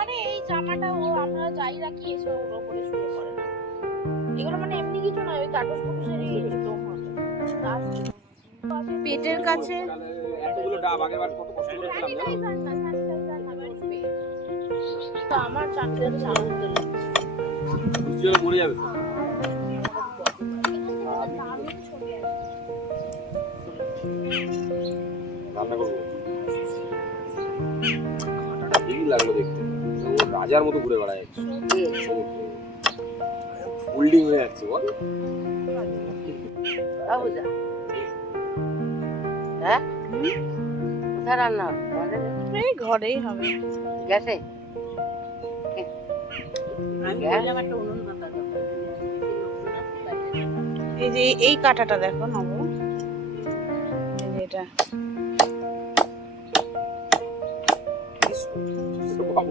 আরে এই জামাটা ও আমরা যাই রাখি এসে ওর উপরে শুয়ে পড়ে না। এগুলো মানে এমনি কিছু নয়, ওই কাগজ কুকুশেরই লোম হবে। পেটের কাছে এতগুলো ডাব আগেবার কত কষ্ট করে পেলাম জানো? আমার চাকরি সামনে বুঝিয়ে মরে যাবে তো। রান্না করবো। কাঁটাটা হেভি লাগলো দেখতে। ও রাজার মতো ঘুরে বেড়ায়। হোল্ডিং হয়ে যাচ্ছে বল। বাবুদা হ্যাঁ কোথায় রান্না হবে? এই ঘরেই হবে। গ্যাসে? এই যে এই কাঁটাটা দেখো নবো, এই যে এটা বাবু,